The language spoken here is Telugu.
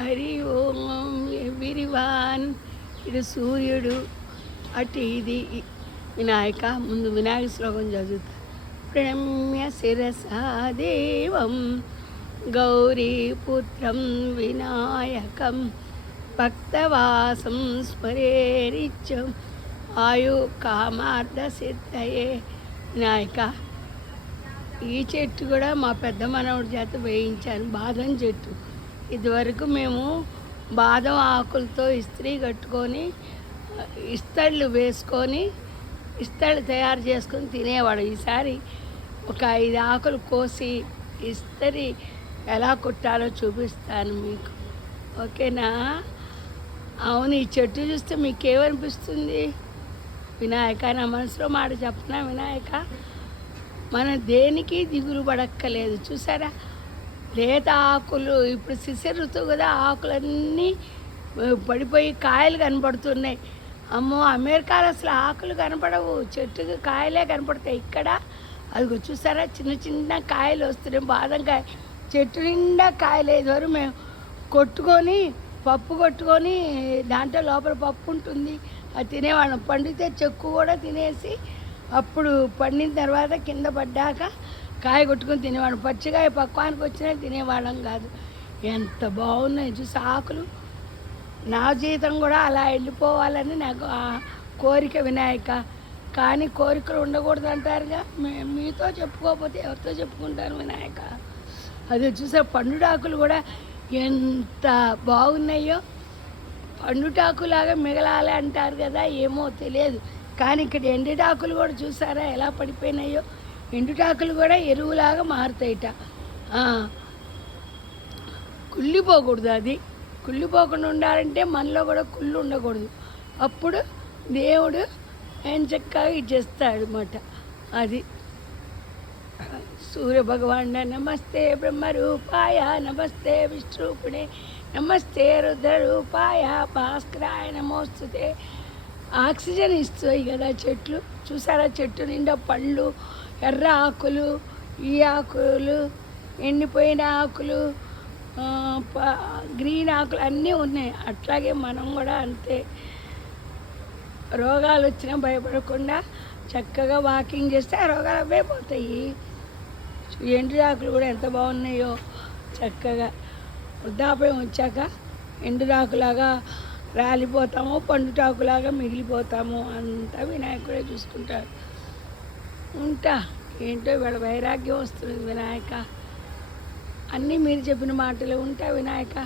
హరి ఓం ఎవ్రీవాన్. ఇటు సూర్యుడు, అటు ఇది వినాయక. ముందు వినాయక శ్లోకం చదువుతా. ప్రణమ్య శిరసా దేవం గౌరీపుత్రం వినాయకం భక్తవాసం స్మరేరిత్యం ఆయు కామార్థ సిద్ధయే. వినాయక, ఈ చెట్టు కూడా మా పెద్ద మనవడి చేత వేయించాను, బాదం చెట్టు. ఇదివరకు మేము బాదం ఆకులతో ఇస్త్రీ కట్టుకొని ఇస్తళ్ళు వేసుకొని ఇస్తళ్ళు తయారు చేసుకొని తినేవాడు. ఈసారి ఒక 5 ఆకులు కోసి ఇస్త్రీ ఎలా కుట్టాలో చూపిస్తాను మీకు, ఓకేనా? అవును, ఈ చెట్టు చూస్తే మీకేమనిపిస్తుంది? వినాయక, నా మనసులో మాట చెప్పనా వినాయక, మనం దేనికి దిగులు పడక్కలేదు. చూసారా, లేత ఆకులు, ఇప్పుడు శిశిర ఋతువు కదా, ఆకులన్నీ పడిపోయి కాయలు కనపడుతున్నాయి. అమ్మో, అమెరికాలో అసలు ఆకులు కనపడవు, చెట్టుకి కాయలే కనపడతాయి. ఇక్కడ అది చూసారా, చిన్న చిన్న కాయలు వస్తున్నాయి, బాదం కాయ. చెట్టు నిండా కాయలు. ఇదివరకు మేము కొట్టుకొని పప్పు కొట్టుకొని దాంట్లో లోపల పప్పు ఉంటుంది, అది తినేవాళ్ళం. పండితే చెక్కు కూడా తినేసి అప్పుడు పండిన తర్వాత కింద పడ్డాక కాయ కొట్టుకొని తినేవాళ్ళం. పచ్చికాయ పక్వానికి వచ్చినా తినేవాళ్ళం కాదు. ఎంత బాగున్నాయి చూసి ఆకులు. నా జీవితం కూడా అలా వెళ్ళిపోవాలని నాకు ఆ కోరిక వినాయక. కానీ కోరికలు ఉండకూడదు అంటారుగా, మీతో చెప్పుకోకపోతే ఎవరితో చెప్పుకుంటాను వినాయక. అదే చూసా, పండుటాకులు కూడా ఎంత బాగున్నాయో. పండుటాకులాగా మిగలాలి అంటారు కదా, ఏమో తెలియదు. కానీ ఇక్కడ ఎండుటాకులు కూడా చూసారా ఎలా పడిపోయినాయో. ఎండుటాకులు కూడా ఎరువులాగా మారుతాయిట. కుళ్ళిపోకూడదు. అది కుళ్ళిపోకుండా ఉండాలంటే మనలో కూడా కుళ్ళు ఉండకూడదు. అప్పుడు దేవుడు ఏం చక్కగా ఇచ్చేస్తాడు అన్నమాట. అది సూర్యభగవాన్ నమస్తే బ్రహ్మరూపాయ, నమస్తే విష్ణురూపిణే, నమస్తే రుద్రరూపాయ, భాస్కరాయ నమోస్తుతే. ఆక్సిజన్ ఇస్తాయి కదా చెట్లు. చూసారా, చెట్టు నిండా పండ్లు, ఎర్ర ఆకులు, ఈ ఆకులు, ఎండిపోయిన ఆకులు, గ్రీన్ ఆకులు అన్నీ ఉన్నాయి. అట్లాగే మనం కూడా అంతే. రోగాలు వచ్చినా భయపడకుండా చక్కగా వాకింగ్ చేస్తే ఆ రోగాలు అవే పోతాయి. ఎండు ఆకులు కూడా ఎంత బాగున్నాయో. చక్కగా వృద్ధాప్యం వచ్చాక ఎండురాకులాగా రాలిపోతాము, పండుటాకులాగా మిగిలిపోతాము. అంతా వినాయకుడే చూసుకుంటాడు. ఉంటా. ఏంటో వీళ్ళ వైరాగ్యం వస్తుంది వినాయక. అన్నీ మీరు చెప్పిన మాటలు. ఉంటా వినాయక.